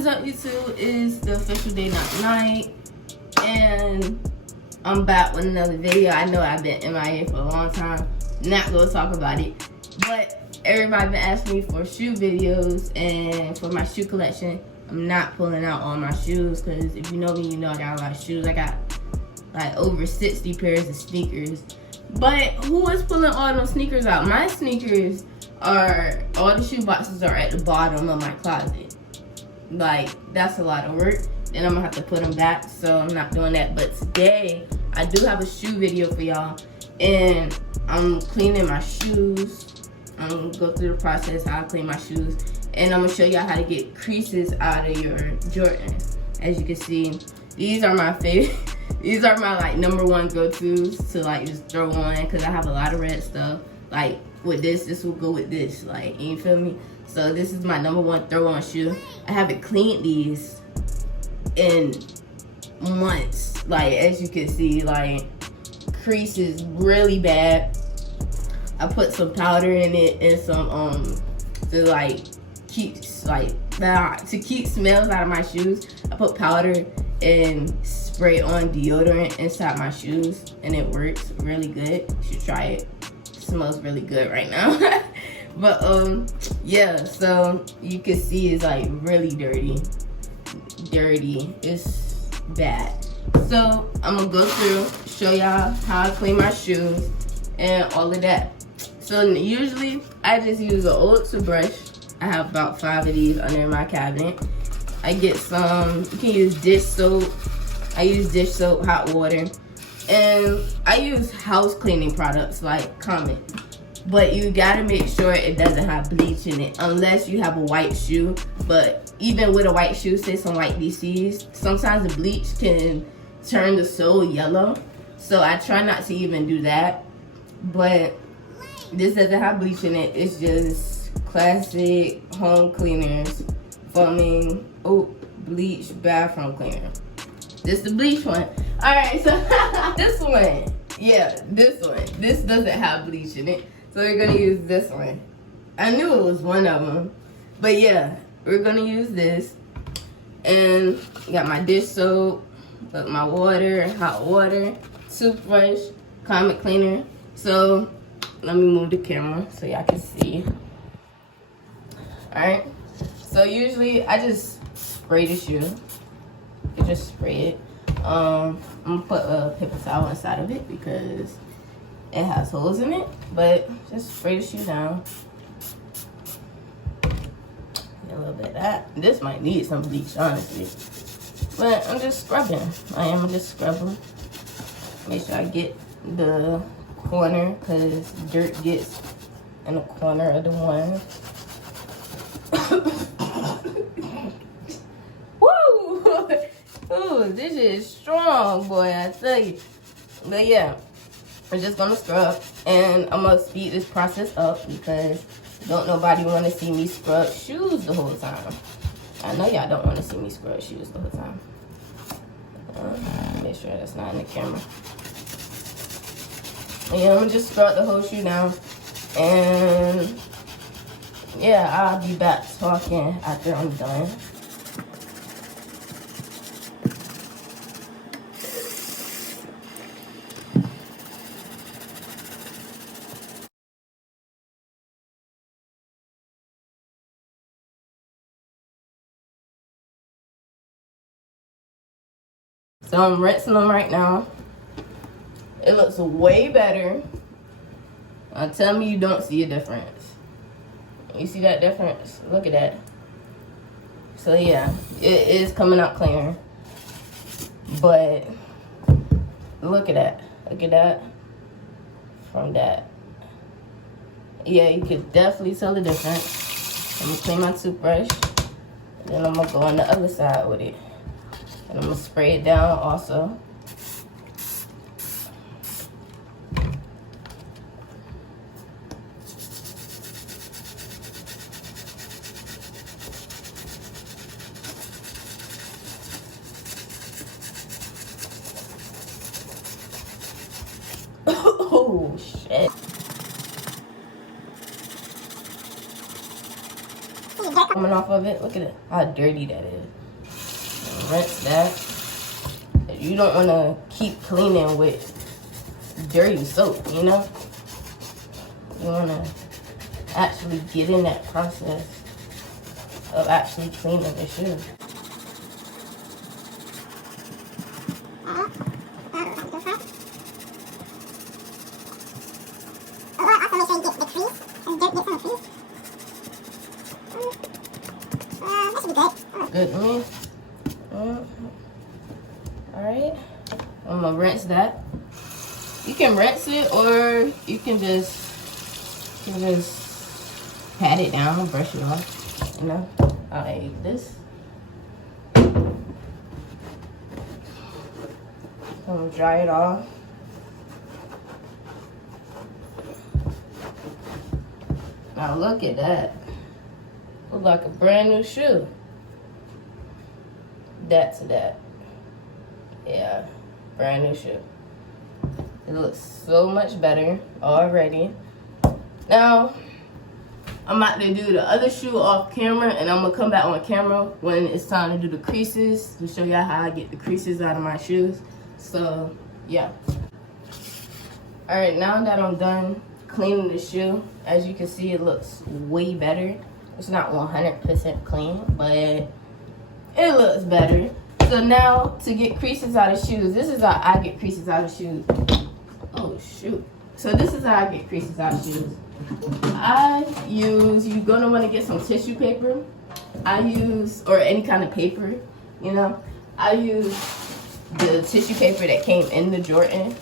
is up, YouTube? It's the official day night, and I'm back with another video. I know I've been MIA for a long time, not gonna talk about it, but everybody been asking me for shoe videos and for my shoe collection. I'm not pulling out all my shoes because if you know me, you know I got a lot of shoes. I got like over 60 pairs of sneakers. But who is pulling all those sneakers out? My sneakers are, all the shoe boxes are at the bottom of my closet. Like, that's a lot of work. Then I'm gonna have to put them back, so I'm not doing that. But today, I do have a shoe video for y'all. And I'm cleaning my shoes. I'm gonna go through the process, how I clean my shoes. And I'm gonna show y'all how to get creases out of your Jordans. As you can see, these are my favorite. These are my like #1 go-tos to like just throw on because I have a lot of red stuff. Like with this will go with this. Like, you feel me? So this is my #1 throw-on shoe. I haven't cleaned these in months. Like, as you can see, like creases really bad. I put some powder in it and some to like keep to keep smells out of my shoes. I put powder and spray on deodorant inside my shoes, and it works really good. You should try it. It smells really good right now. But yeah, so you can see it's like really dirty. It's bad. So I'm gonna go through, show y'all how I clean my shoes and all of that. So usually I just use an old toothbrush. I have about 5 of these under my cabinet. I get some, you can use dish soap. I use dish soap, hot water. And I use house cleaning products like Comet. But you gotta make sure it doesn't have bleach in it unless you have a white shoe. But even with a white shoe, say some white DCs, sometimes the bleach can turn the sole yellow. So I try not to even do that. But this doesn't have bleach in it. It's just classic home cleaners. Foaming bleach bathroom cleaner. This the bleach one. Alright, so this one. Yeah, this one. This doesn't have bleach in it. So we're gonna use this one. I knew it was one of them. But yeah, we're gonna use this. And got my dish soap, with my water, hot water, toothbrush, Comet cleaner. So let me move the camera so y'all can see. Alright. So usually I just spray the shoe. You just spray it. I'm gonna put a paper towel inside of it because it has holes in it. But just spray the shoe down. Get a little bit of that. This might need some bleach, honestly. But I'm just scrubbing. I am just scrubbing. Make sure I get the corner because dirt gets in the corner of the one. Woo! Ooh, this is strong, boy, I tell you. But yeah, we're just gonna scrub, and I'm gonna speed this process up because don't nobody want to see me scrub shoes the whole time. I know y'all don't want to see me scrub shoes the whole time. Make sure that's not in the camera. Yeah, I'm gonna just scrub the whole shoe down, and yeah, I'll be back talking after I'm done. So I'm rinsing them right now. It looks way better. Tell me you don't see a difference. You see that difference? Look at that. So yeah, it is coming out cleaner. But look at that. Look at that. From that. Yeah, you could definitely tell the difference. I'm gonna clean my toothbrush. Then I'm gonna go on the other side with it. And I'm gonna spray it down also. Oh, shit. I'm coming off of it. Look at it, how dirty that is. Rinse that. You don't want to keep cleaning with dirty soap, you know? You want to actually get in that process of actually cleaning the shoe. Good. Alright. I'm gonna rinse that. You can rinse it or you can just pat it down, brush it off. You know? Like this. I'm gonna dry it off. Now look at that. Look like a brand new shoe. That's that. Yeah, brand new shoe. It looks so much better already. Now, I'm about to do the other shoe off camera, and I'm gonna come back on camera when it's time to do the creases to show y'all how I get the creases out of my shoes. So, yeah. All right, now that I'm done cleaning the shoe, as you can see, it looks way better. It's not 100% clean, but it looks better. So now, to get creases out of shoes, this is how I get creases out of shoes. Oh, shoot. So this is how I get creases out of shoes. You're going to want to get some tissue paper. Or any kind of paper, you know. I use the tissue paper that came in the Jordan.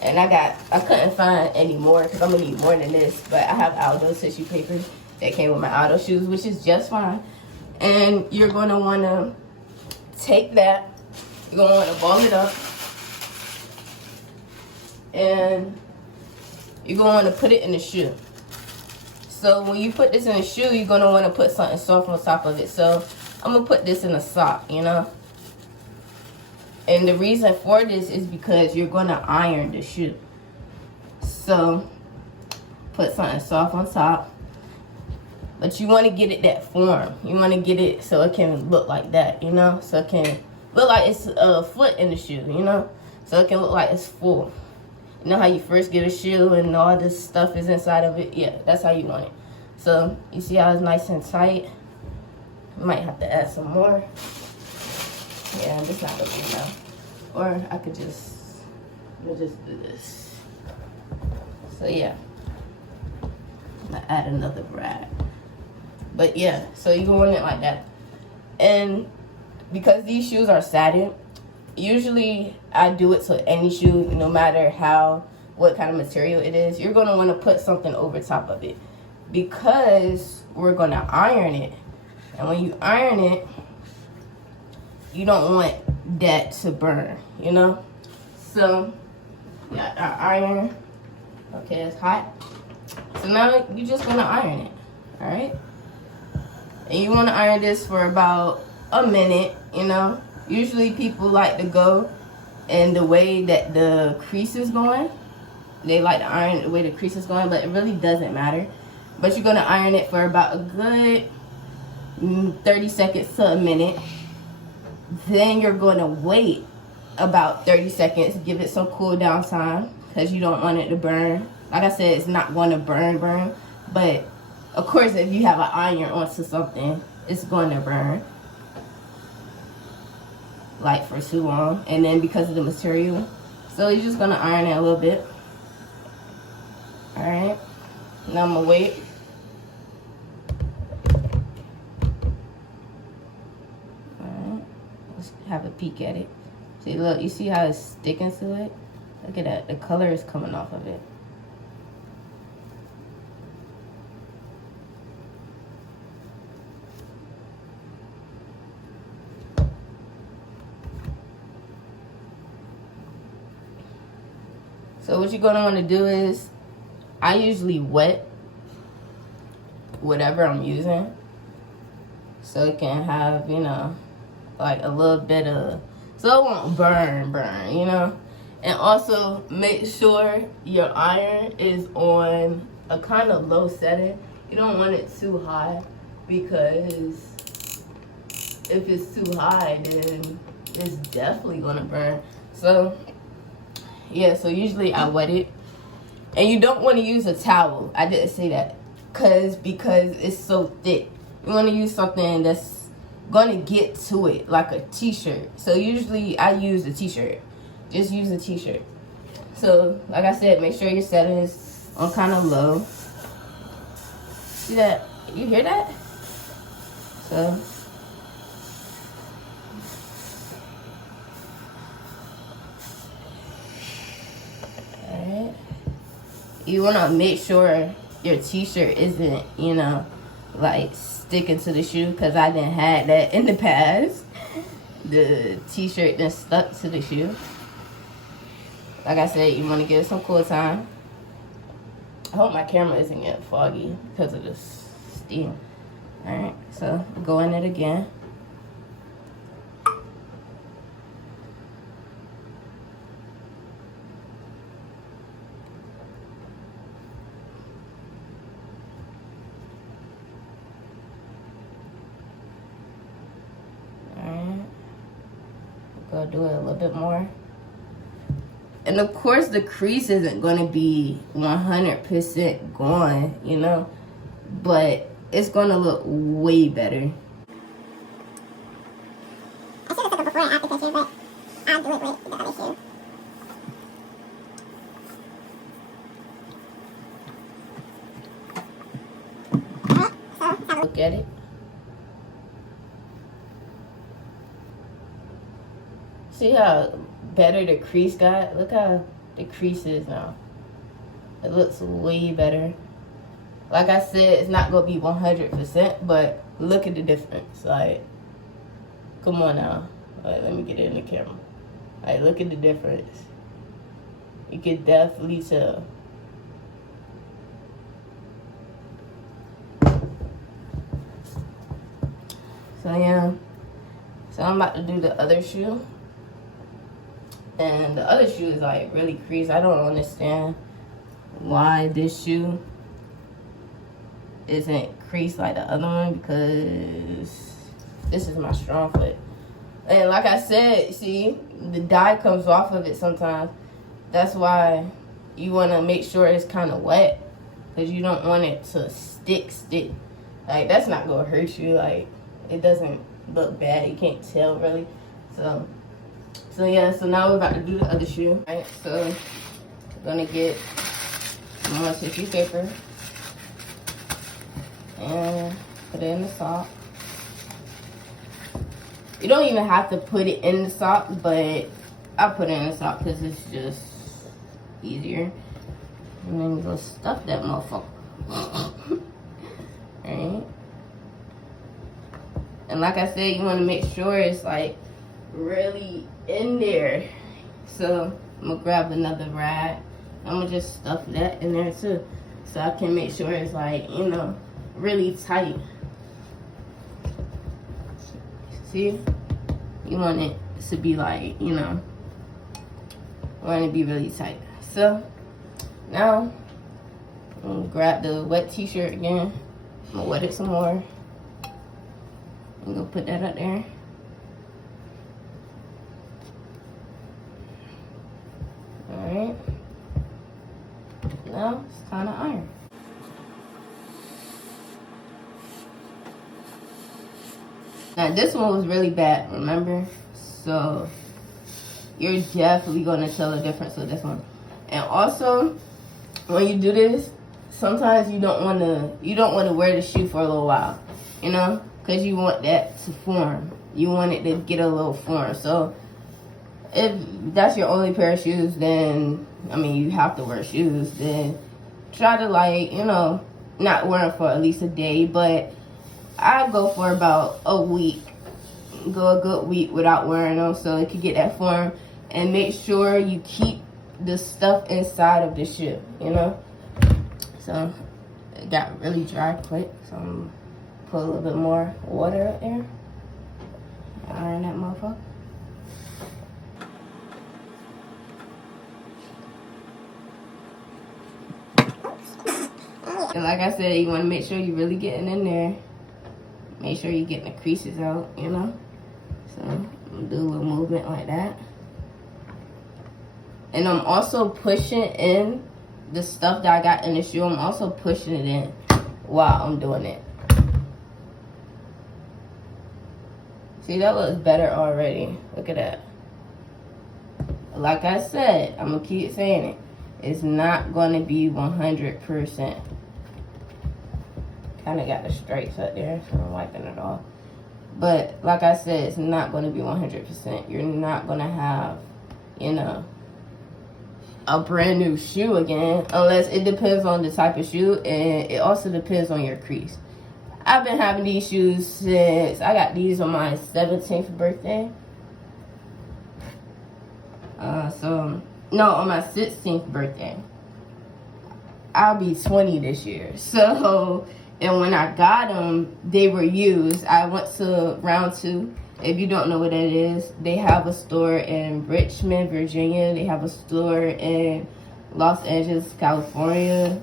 And I couldn't find any more because I'm going to need more than this. But I have Aldo tissue paper that came with my Aldo shoes, which is just fine. And you're going to want to take that. You're going to want to ball it up. And you're going to want to put it in the shoe. So when you put this in the shoe, you're going to want to put something soft on top of it. So I'm going to put this in a sock, you know. And the reason for this is because you're going to iron the shoe. So put something soft on top. But you want to get it that form. You want to get it so it can look like that, you know. So it can look like it's a foot in the shoe, you know. So it can look like it's full. You know how you first get a shoe and all this stuff is inside of it? Yeah, that's how you want it. So you see how it's nice and tight? Might have to add some more. Yeah, this not looking enough. Or I could just do this. So yeah, I'm gonna add another rag. But yeah, so you can want it like that. And because these shoes are satin, usually I do it to any shoe, no matter what kind of material it is. You're gonna want to put something over top of it because we're gonna iron it. And when you iron it, you don't want that to burn, you know? So, got our iron. Okay, it's hot. So now you're just gonna iron it, all right? And you wanna iron this for about a minute, you know? Usually people like to go in the way that the crease is going. They like to iron it the way the crease is going, but it really doesn't matter. But you're gonna iron it for about a good 30 seconds to a minute. Then you're gonna wait about 30 seconds, give it some cool down time because you don't want it to burn. Like I said, it's not gonna burn, but of course if you have an iron onto something, it's gonna burn. Like for too long, and then because of the material. So you're just gonna iron it a little bit. Alright, now I'm gonna wait. Alright, let's have a peek at it. See, look, you see how it's sticking to it? Look at that, the color is coming off of it. So what you're gonna want to do is, I usually wet whatever I'm using, so it can have, you know, like a little bit of, so it won't burn, you know. And also make sure your iron is on a kind of low setting. You don't want it too high because if it's too high, then it's definitely gonna burn. So yeah, so usually I wet it. And you don't want to use a towel. I didn't say that. Because it's so thick. You want to use something that's gonna get to it, like a t-shirt. So usually I use a t-shirt. Just use a t-shirt. So like I said, make sure your setting is on kind of low. See that? You hear that? So alright. You want to make sure your t-shirt isn't, you know, like sticking to the shoe, because I didn't have that in the past. The t-shirt then stuck to the shoe. Like I said, you want to give it some cool time. I hope my camera isn't getting foggy because of this steam. Alright, so go in it again. Go do it a little bit more. And of course the crease isn't going to be 100% gone, you know, but it's going to look way better. I should have took a before and after picture, but I'll do it with the other shoe. Look at it. See how better the crease got? Look how the crease is now. It looks way better. Like I said, it's not going to be 100%, but look at the difference. Like, come on now. Like, let me get it in the camera. Like, look at the difference. You can definitely tell. So yeah. So I'm about to do the other shoe. And the other shoe is like really creased. I don't understand why this shoe isn't creased like the other one, because this is my strong foot. And like I said, see, the dye comes off of it sometimes. That's why you want to make sure it's kind of wet, because you don't want it to stick. Like, that's not going to hurt you. Like, it doesn't look bad. You can't tell really. So yeah, so now we're about to do the other shoe. Alright, so we're gonna get more tissue paper and put it in the sock. You don't even have to put it in the sock, but I put it in the sock because it's just easier. And then you go stuff that motherfucker. Alright. And like I said, you want to make sure it's like really in there. So I'm gonna grab another rag. I'm gonna just stuff that in there too, so I can make sure it's like, you know, really tight. See, you want it to be like, you know, want it to be really tight. So now I'm gonna grab the wet t-shirt again. I'm gonna wet it some more. I'm gonna put that up there. Alright. Now it's time to iron. Now this one was really bad, remember? So you're definitely gonna tell the difference with this one. And also, when you do this, sometimes you don't wanna wear the shoe for a little while, you know? Because you want that to form. You want it to get a little form. So if that's your only pair of shoes, then, I mean, you have to wear shoes, then try to, like, you know, not wear them for at least a day, but I go for about a week. Go a good week without wearing them so it can get that form, and make sure you keep the stuff inside of the shoe, you know? So it got really dry quick, so I'm gonna put a little bit more water up there. Iron that motherfucker. And like I said, you want to make sure you're really getting in there. Make sure you're getting the creases out, you know. So I'm gonna do a little movement like that. And I'm also pushing in the stuff that I got in the shoe. I'm also pushing it in while I'm doing it. See, that looks better already. Look at that. Like I said, I'm gonna keep saying it. It's not gonna be 100%. Kind of got the stripes up there, so I'm wiping it off. But like I said, it's not gonna be 100%. You're not gonna have, you know, a brand new shoe again, unless it depends on the type of shoe, and it also depends on your crease. I've been having these shoes since I got these on my 17th birthday. On my 16th birthday. I'll be 20 this year. So, and when I got them, they were used. I went to Round 2. If you don't know what that is, they have a store in Richmond, Virginia. They have a store in Los Angeles, California.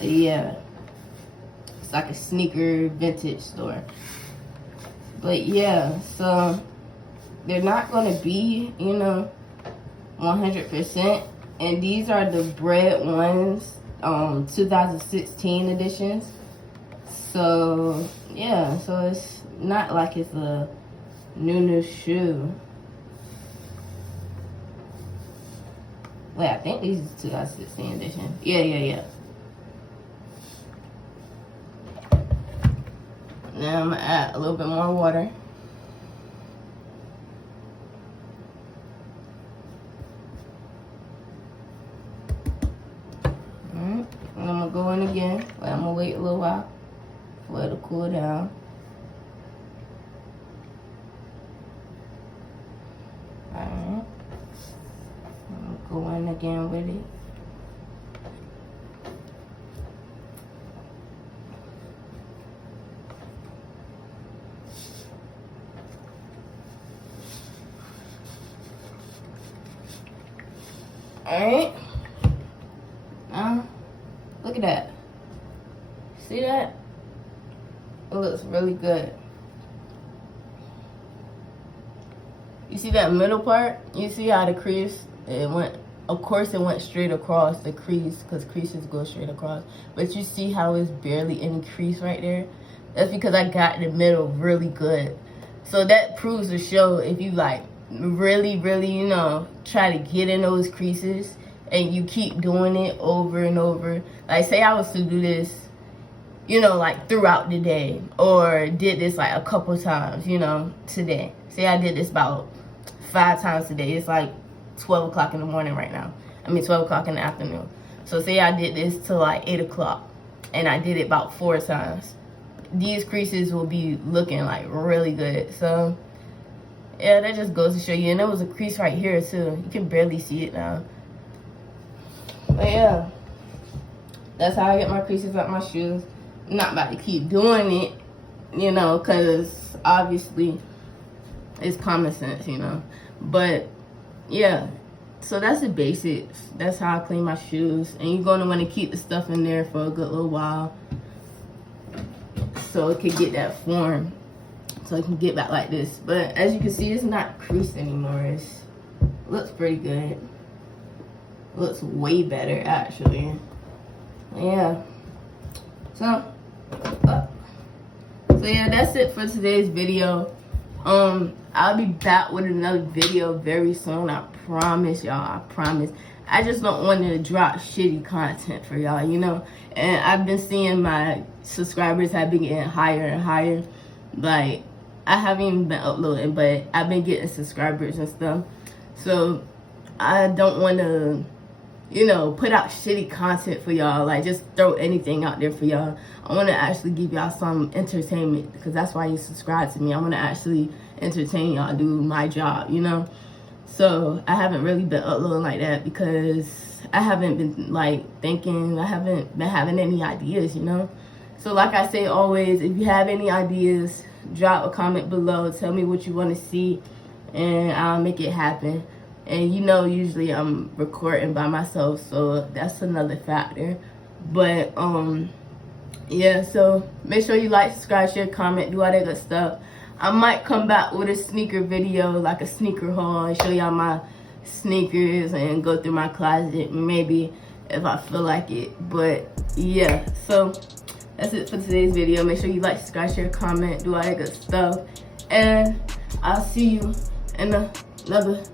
Yeah. It's like a sneaker vintage store. But yeah, so they're not going to be, you know, 100%. And these are the Bread ones, 2016 editions. So yeah, so it's not like it's a new shoe. Wait, I think these is 2016 edition. Yeah. Now I'm gonna add a little bit more water. Alright, and I'm gonna go in again, but I'm gonna wait a little while for it to cool down. Alright, I'm gonna go in again with it. Alright, now look at that. See that? It looks really good. You see that middle part? You see how the crease, it went, of course it went straight across the crease, because creases go straight across. But you see how it's barely any crease right there? That's because I got the middle really good. So that proves to show if you like really, you know, try to get in those creases and you keep doing it over and over. Like say I was to do this, you know, like throughout the day, or did this like a couple times, you know, today. Say I did this about 5 times today. It's like 12 o'clock in the morning right now. 12 o'clock in the afternoon. So say I did this till like 8 o'clock and I did it about 4 times. These creases will be looking like really good. So yeah, that just goes to show you. And there was a crease right here too. You can barely see it now. But yeah, that's how I get my creases out my shoes. I'm not about to keep doing it, you know, because obviously it's common sense, you know. But yeah, so that's the basics. That's how I clean my shoes. And you're going to want to keep the stuff in there for a good little while so it can get that form, so it can get back like this. But as you can see, it's not creased anymore. It looks pretty good. It looks way better actually. Yeah. So yeah, that's it for today's video. I'll be back with another video very soon. I promise y'all. I promise. I just don't want to drop shitty content for y'all, you know. And I've been seeing my subscribers have been getting higher and higher. Like, I haven't even been uploading, but I've been getting subscribers and stuff. So I don't want to, you know, put out shitty content for y'all. Like, just throw anything out there for y'all. I want to actually give y'all some entertainment, because that's why you subscribe to me. I want to actually entertain y'all, do my job, you know. So I haven't really been uploading like that because I haven't been like thinking. I haven't been having any ideas, you know. So like I say always, if you have any ideas, drop a comment below. Tell me what you want to see and I'll make it happen. And you know, usually I'm recording by myself, so that's another factor. But yeah, so make sure you like, subscribe, share, comment, do all that good stuff. I might come back with a sneaker video, like a sneaker haul, and show y'all my sneakers and go through my closet, maybe, if I feel like it. But yeah, so that's it for today's video. Make sure you like, subscribe, share, comment, do all that good stuff. And I'll see you in another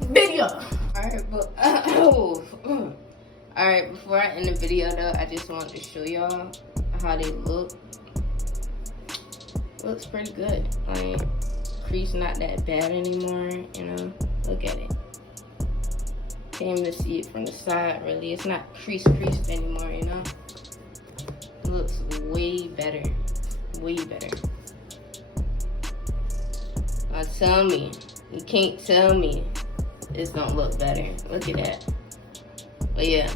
video. Alright, before I end the video though, I just wanted to show y'all how they look. Looks pretty good. Like, crease not that bad anymore, you know. Look at it. Can't even see it from the side really. It's not creased anymore, you know. It looks way better. Way better. Now tell me, you can't tell me it's don't look better. Look at that. But yeah,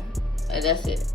that's it.